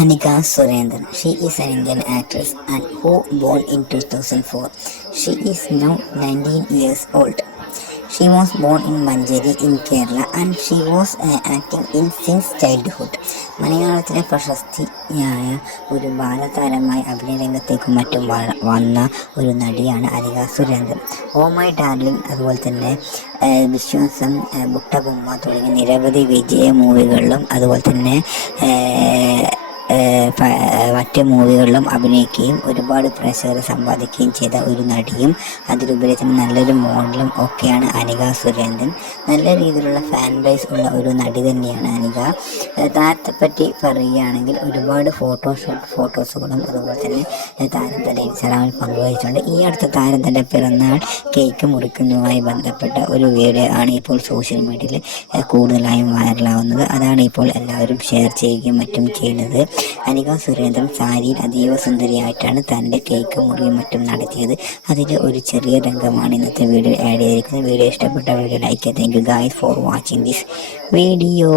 Anika Surendran. She is an Indian actress and who born in 2004. She is now 19 years old. She was born in Manjeri in Kerala and she was acting in since childhood. മലയാളത്തിലെ പ്രശസ്തിയായ ഒരു ബാലതാരമായി അഭിനയ രംഗത്തേക്കും മറ്റും വന്ന ഒരു നടിയാണ് Anikha Surendran. Oh my darling, അതുപോലെ തന്നെ വിശ്വാസം, ബുട്ടബൊമ്മ തുടങ്ങിയ നിരവധി വിജയ മൂവികളിലും അതുപോലെ തന്നെ മറ്റ് മൂവികളിലും അഭിനയിക്കുകയും ഒരുപാട് പ്രേക്ഷകരെ സമ്പാദിക്കുകയും ചെയ്ത ഒരു നടിയും അതിലുപരി തന്നെ നല്ലൊരു മോഡലും ഒക്കെയാണ് അനിക സുരേന്ദ്രൻ. നല്ല രീതിയിലുള്ള ഫാൻ ബേസ് ഉള്ള ഒരു നടി തന്നെയാണ് അനിക. താരത്തെപ്പറ്റി പറയുകയാണെങ്കിൽ ഒരുപാട് ഫോട്ടോസുകളും അതുപോലെ തന്നെ താരം തൻ്റെ ഇൻസ്റ്റാഗ്രാമിൽ പങ്കുവച്ചിട്ടുണ്ട്. ഈ അടുത്ത താരം തൻ്റെ പിറന്നാൾ കേക്ക് മുറിക്കുന്നതുമായി ബന്ധപ്പെട്ട ഒരു വീഡിയോ ആണ് ഇപ്പോൾ സോഷ്യൽ മീഡിയയിൽ കൂടുതലായും വൈറലാവുന്നത്. അതാണ് ഇപ്പോൾ എല്ലാവരും ഷെയർ ചെയ്യുകയും മറ്റും ചെയ്യുന്നത്. അനിക സുരേന്ദ്രൻ സാരിയിൽ അതീവ സുന്ദരിയായിട്ടാണ് തൻ്റെ കേക്ക് മുറിയും മറ്റും നടത്തിയത്. അതിൽ ഒരു ചെറിയ രംഗമാണ് ഇന്നത്തെ വീഡിയോ ആഡ് ചെയ്തിരിക്കുന്നത്. വീഡിയോ ഇഷ്ടപ്പെട്ട വീഡിയോ ലൈക്ക് ചെയ്യുക. Thank you guys for watching this video.